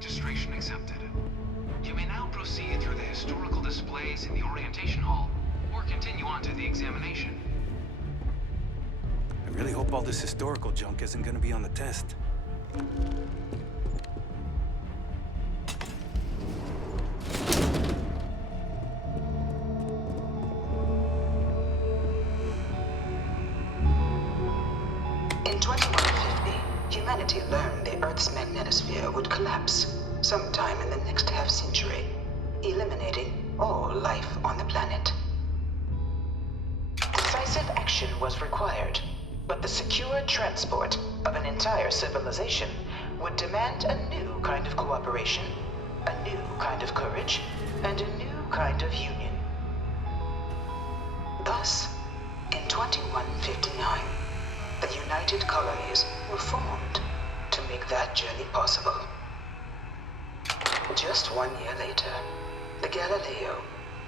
Registration accepted. You may now proceed through the historical displays in the orientation hall, or continue on to the examination. I really hope all this historical junk isn't gonna be on the test. In 2150, humanity learned the Earth's magnetosphere would collapse sometime in the next half-century, eliminating all life on the planet. Decisive action was required, but the secure transport of an entire civilization would demand a new kind of cooperation, a new kind of courage, and a new kind of union. Thus, in 2159, the United Colonies were formed to make that journey possible. Just 1 year later, the Galileo,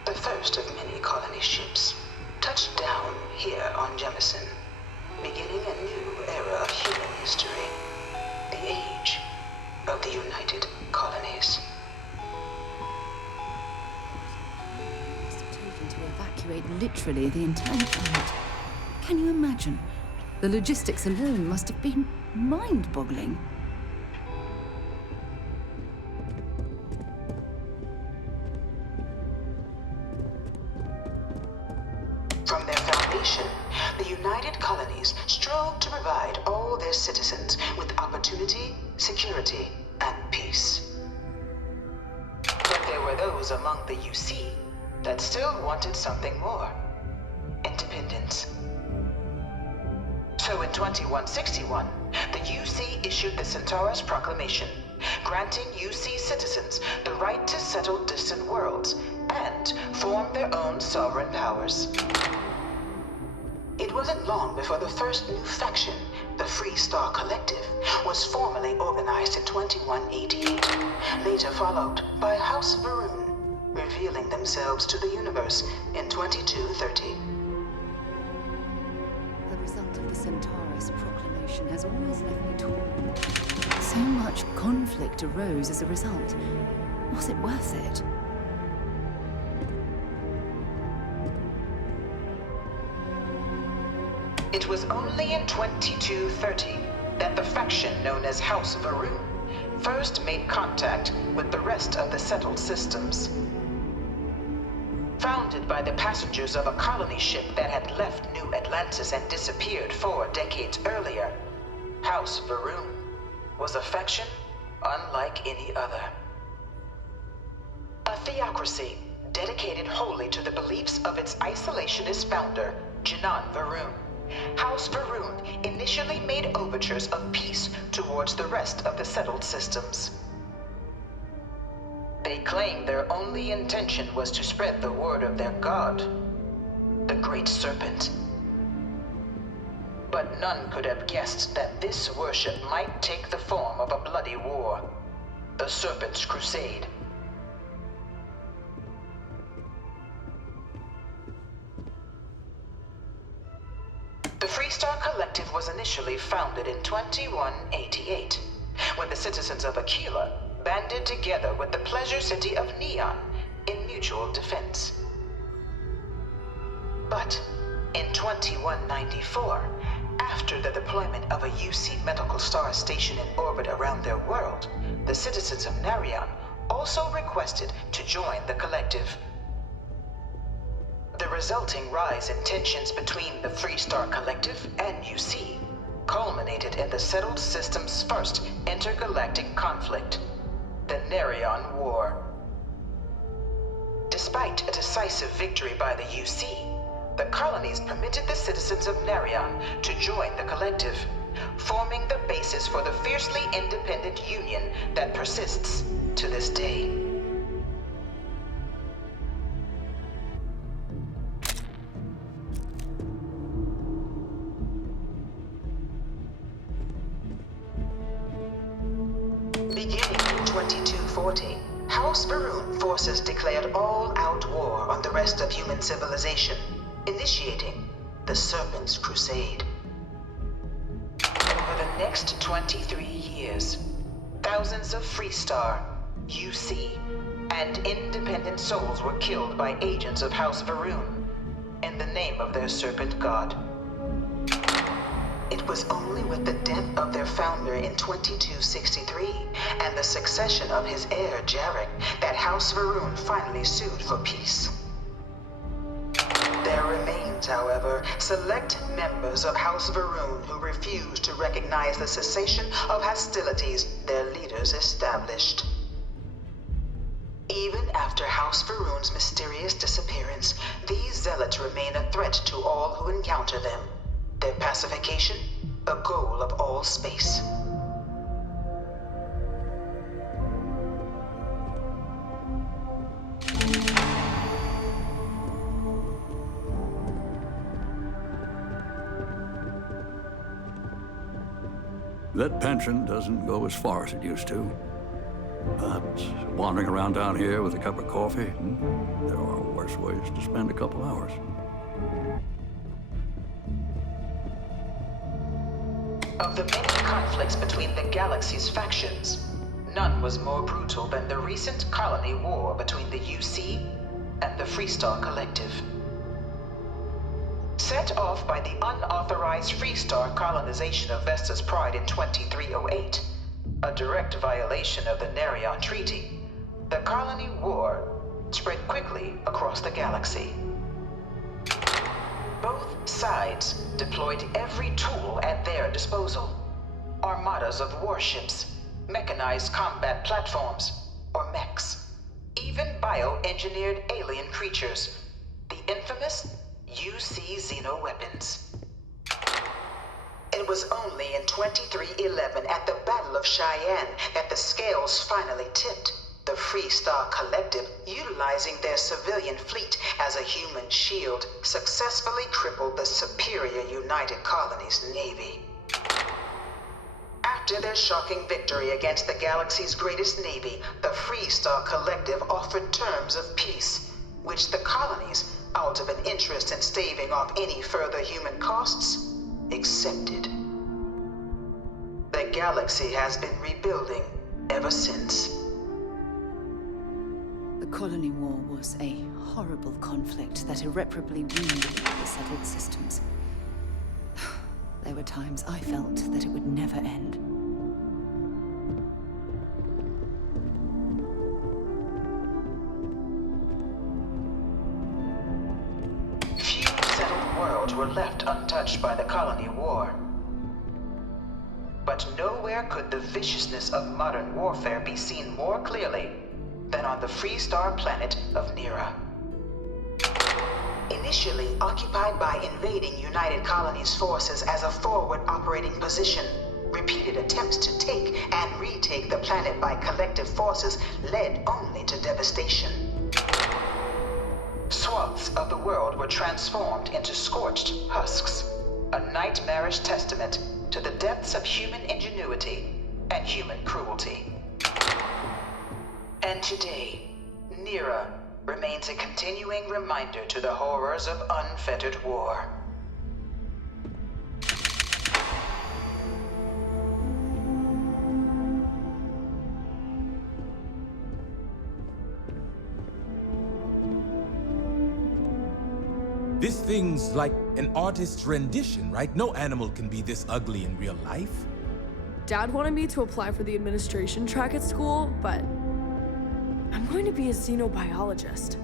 the first of many colony ships, touched down here on Jemison, beginning a new era of human history, the age of the United Colonies. Must have taken to evacuate literally the entire planet. Can you imagine? The logistics alone must have been mind-boggling. From their foundation, the United Colonies strove to provide all their citizens with opportunity, security, and peace. But there were those among the UC that still wanted something more: independence. So in 2161, the UC issued the Centaurus Proclamation, granting UC citizens the right to settle distant worlds and form their own sovereign powers. It wasn't long before the first new faction, the Free Star Collective, was formally organized in 2188, later followed by House Varun, revealing themselves to the universe in 2230. The result of the Centaurus Proclamation has always left me torn. So much conflict arose as a result. Was it worth it? It was only in 2230 that the faction known as House Varun first made contact with the rest of the settled systems. Founded by the passengers of a colony ship that had left New Atlantis and disappeared 4 decades earlier, House Varun was a faction unlike any other. A theocracy dedicated wholly to the beliefs of its isolationist founder, Janan Varun. House Varun initially made overtures of peace towards the rest of the settled systems. They claimed their only intention was to spread the word of their god, the Great Serpent. But none could have guessed that this worship might take the form of a bloody war, the Serpent's Crusade. The Freestar Collective was initially founded in 2188, when the citizens of Aquila banded together with the pleasure city of Neon in mutual defense. But in 2194, after the deployment of a UC medical star station in orbit around their world, the citizens of Narion also requested to join the collective. The resulting rise in tensions between the Freestar Collective and UC culminated in the settled system's first intergalactic conflict, the Narion War. Despite a decisive victory by the UC, the colonies permitted the citizens of Narion to join the collective, forming the basis for the fiercely independent union that persists to this day. Beginning in 2240, House Varun forces declared all-out war on the rest of human civilization, initiating the Serpent's Crusade. Over the next 23 years, thousands of Freestar, UC, and independent souls were killed by agents of House Va'ruun in the name of their serpent god. It was only with the death of their founder in 2263 and the succession of his heir, Jarek, that House Va'ruun finally sued for peace. There remains, however, select members of House Va'ruun who refuse to recognize the cessation of hostilities their leaders established. Even after House Va'ruun's mysterious disappearance, these zealots remain a threat to all who encounter them. Their pacification, a goal of all space. That pension doesn't go as far as it used to. But wandering around down here with a cup of coffee, there are worse ways to spend a couple hours. Of the many conflicts between the galaxy's factions, none was more brutal than the recent colony war between the UC and the Freestar Collective. Set off by the unauthorized Freestar colonization of Vesta's Pride in 2308, a direct violation of the Nerion Treaty, the colony war spread quickly across the galaxy. Both sides deployed every tool at their disposal. Armadas of warships, mechanized combat platforms, or mechs, even bioengineered alien creatures, the infamous UC xeno-weapons. It was only in 2311 at the Battle of Cheyenne that the scales finally tipped. The Freestar Collective, utilizing their civilian fleet as a human shield, successfully crippled the superior United Colonies Navy. After their shocking victory against the galaxy's greatest navy, the Freestar Collective offered terms of peace, which the colonies, out of an interest in staving off any further human costs, accepted. The galaxy has been rebuilding ever since. The colony war was a horrible conflict that irreparably wounded the settled systems. There were times I felt that it would never end. Few settled worlds were left untouched by the colony war. But nowhere could the viciousness of modern warfare be seen more clearly than on the Freestar planet of Nira. Initially occupied by invading United Colonies forces as a forward operating position, repeated attempts to take and retake the planet by collective forces led only to devastation. Swaths of the world were transformed into scorched husks, a nightmarish testament to the depths of human ingenuity and human cruelty. And today, Nira remains a continuing reminder to the horrors of unfettered war. This thing's like an artist's rendition, right? No animal can be this ugly in real life. Dad wanted me to apply for the administration track at school, but I'm going to be a xenobiologist.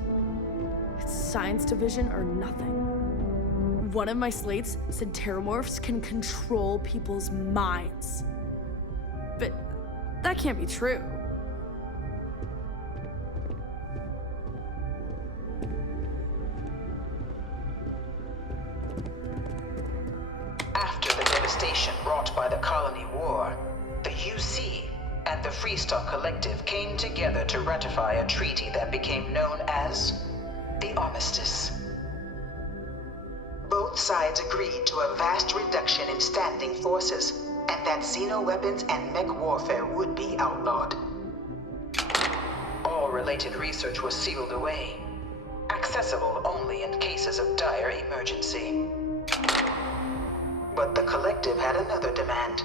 It's science division or nothing. One of my slates said terramorphs can control people's minds. But that can't be true. After the devastation wrought by the colony war, the UC and the Freestar Collective came together to ratify a treaty that became known as the Armistice. Both sides agreed to a vast reduction in standing forces, and that xeno-weapons and mech warfare would be outlawed. All related research was sealed away, accessible only in cases of dire emergency. But the Collective had another demand,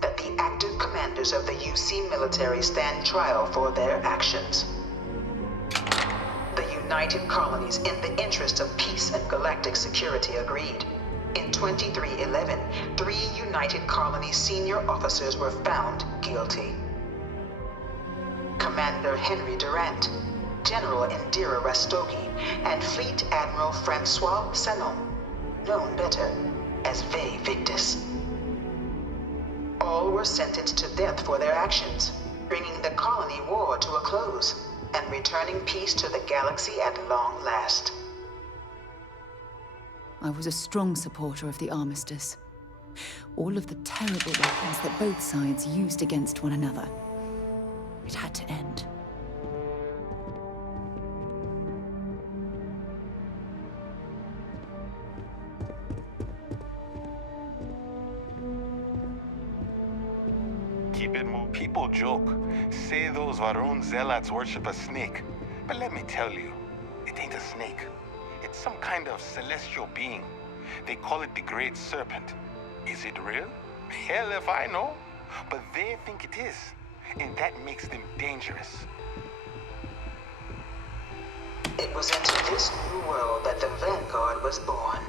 that the active command commanders of the UC military stand trial for their actions. The United Colonies, in the interest of peace and galactic security, agreed. In 2311, 3 United Colonies senior officers were found guilty. Commander Henry Durant, General Indira Rastogi, and Fleet Admiral Francois Sanon, known better as Ve Victus. All were sentenced to death for their actions, bringing the colony war to a close and returning peace to the galaxy at long last. I was a strong supporter of the armistice. All of the terrible weapons that both sides used against one another. It had to end. Keep it moving. People joke, say those Varun zealots worship a snake. But let me tell you, it ain't a snake. It's some kind of celestial being. They call it the Great Serpent. Is it real? Hell if I know. But they think it is. And that makes them dangerous. It was into this new world that the Vanguard was born.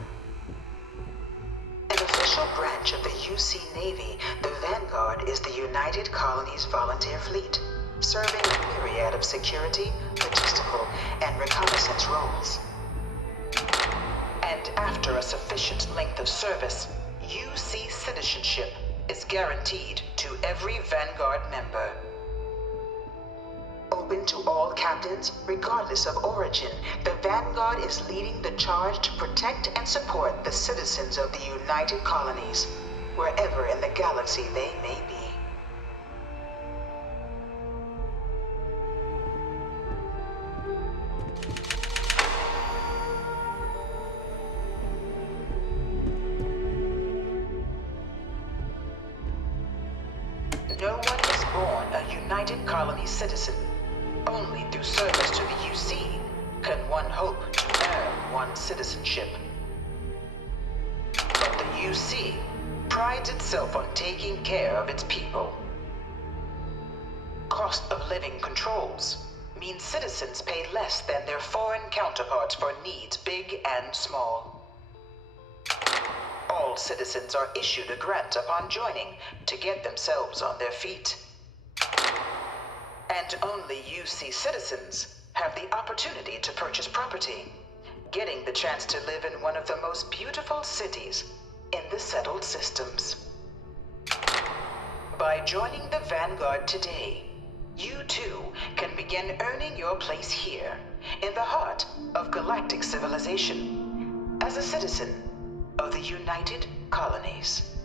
An official branch of the UC Navy, the Vanguard is the United Colonies Volunteer Fleet, serving a myriad of security, logistical, and reconnaissance roles. And after a sufficient length of service, UC citizenship is guaranteed to every Vanguard member. Open to all captains, regardless of origin, the Vanguard is leading the charge to protect and support the citizens of the United Colonies, wherever in the galaxy they may be. No one is born a United Colonies citizen. Only through service to the UC can one hope to earn one's citizenship. But the UC prides itself on taking care of its people. Cost of living controls mean citizens pay less than their foreign counterparts for needs big and small. All citizens are issued a grant upon joining to get themselves on their feet. And only UC citizens have the opportunity to purchase property, getting the chance to live in one of the most beautiful cities in the settled systems. By joining the Vanguard today, you too can begin earning your place here, in the heart of galactic civilization, as a citizen of the United Colonies.